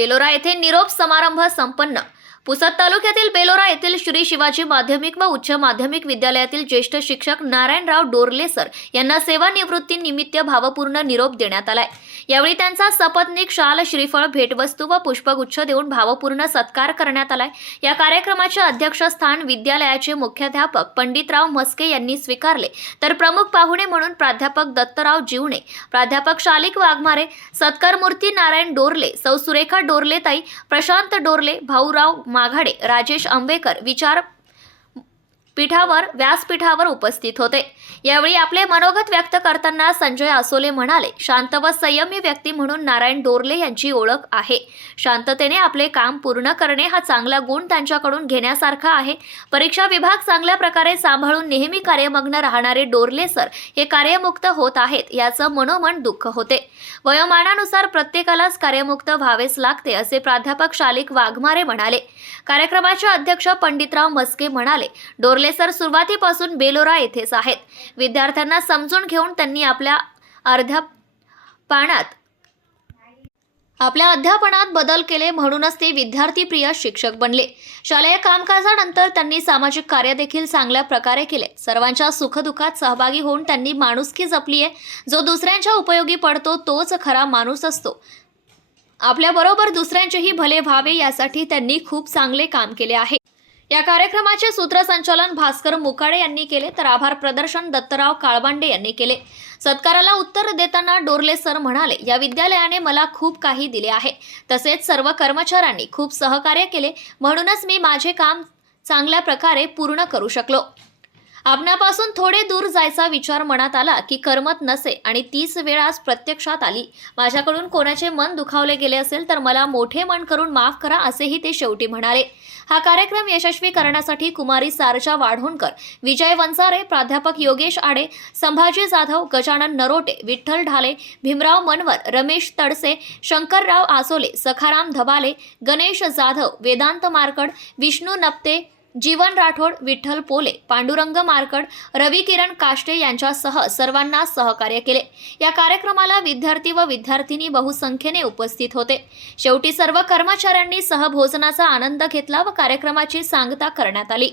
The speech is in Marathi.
बेलोरा येथे निरोप समारंभ संपन्न. पुसद तालुक्यातील बेलोरा येथील श्री शिवाजी माध्यमिक व उच्च माध्यमिक विद्यालयातील ज्येष्ठ शिक्षक नारायणराव डोरले सर यांना सेवानिवृत्तीनिमित्त भावपूर्ण निरोप देण्यात आलाय. यावेळी त्यांचा सपत्नीक शाल श्रीफळ भेटवस्तू व पुष्पगुच्छ देऊन भावपूर्ण सत्कार करण्यात आलाय. या कार्यक्रमाचे अध्यक्षस्थान विद्यालयाचे मुख्याध्यापक पंडितराव म्हस्के यांनी स्वीकारले. तर प्रमुख पाहुणे म्हणून प्राध्यापक दत्तराव जीवणे प्राध्यापक शालिक वाघमारे सत्कारमूर्ती नारायण डोरले सौ सुरेखा डोरलेताई प्रशांत डोरले भाऊराव माघाडे राजेश आंबेकर विचार पीठावर व्यासपीठावर उपस्थित होते. यावेळी आपले मनोगत व्यक्त करताना संजय आसोले म्हणाले शांत व संयमी व्यक्ती म्हणून नारायण डोरले यांची ओळख आहे. शांततेने आपले काम पूर्ण करणे हा चांगला गुण त्यांच्याकडून घेण्यासारखा आहे. परीक्षा विभाग चांगल्या प्रकारे सांभाळून नेहमी कार्यमग्न राहणारे डोरले सर हे कार्यमुक्त होत आहेत याचं मनोमन दुःख होते. वयोमानानुसार प्रत्येकालाच कार्यमुक्त व्हावेच लागते असे प्राध्यापक शालिक वाघमारे म्हणाले. कार्यक्रमाचे अध्यक्ष पंडितराव मस्के म्हणाले डोरले सर सुरुवातीपासून बेलोरा येथेच आहेत. विद्यार्थ्यांना समजून घेऊन त्यांनी आपल्या अर्ध्या पाण्यात आपल्या अध्यापनात बदल केले म्हणूनच ते विद्यार्थीप्रिय शिक्षक बनले. शालेय कामकाजानंतर त्यांनी सामाजिक कार्य देखील चांगल्या प्रकारे केले. सर्वांच्या सुखदुःखात सहभागी होऊन त्यांनी माणुसकी जपली आहे जो दुसऱ्यांच्या उपयोगी पडतो तोच खरा माणूस असतो. आपल्याबरोबर दुसऱ्यांचेही भले व्हावे यासाठी त्यांनी खूप चांगले काम केले आहे. या कार्यक्रमाचे सूत्रसंचालन भास्कर मुकाडे यांनी केले तर आभार प्रदर्शन दत्तराव काळबांडे यांनी केले. सत्काराला उत्तर देताना डोरले सर म्हणाले या विद्यालयाने मला खूप काही दिले आहे. तसेच सर्व कर्मचाऱ्यांनी खूप सहकार्य केले. म्हणूनच मी माझे काम चांगल्या प्रकारे पूर्ण करू शकलो. आपणापासून थोडे दूर जायचा विचार मनात आला की करमत नसे आणि तीच वेळ आज प्रत्यक्षात आली. माझ्याकडून कोणाचे मन दुखावले गेले असेल तर मला मोठे मन करून माफ करा असेही ते शेवटी म्हणाले. हा कार्यक्रम यशस्वी करण्यासाठी कुमारी सारजा वाढोणकर विजय वंसारे प्राध्यापक योगेश आडे संभाजी जाधव गजानन नरोटे विठ्ठल ढाले भीमराव मनवर रमेश तडसे शंकरराव आसोले सखाराम धबाले गणेश जाधव वेदांत मारकड विष्णू नप्ते जीवन राठोड विठ्ठल पोले पांडुरंग मारकड रवी किरण काष्टे यांच्यासह सर्वांना सहकार्य केले. या कार्यक्रमाला विद्यार्थी व विद्यार्थिनी बहुसंख्येने उपस्थित होते. शेवटी सर्व कर्मचाऱ्यांनी सहभोजनाचा आनंद घेतला व कार्यक्रमाची सांगता करण्यात आली.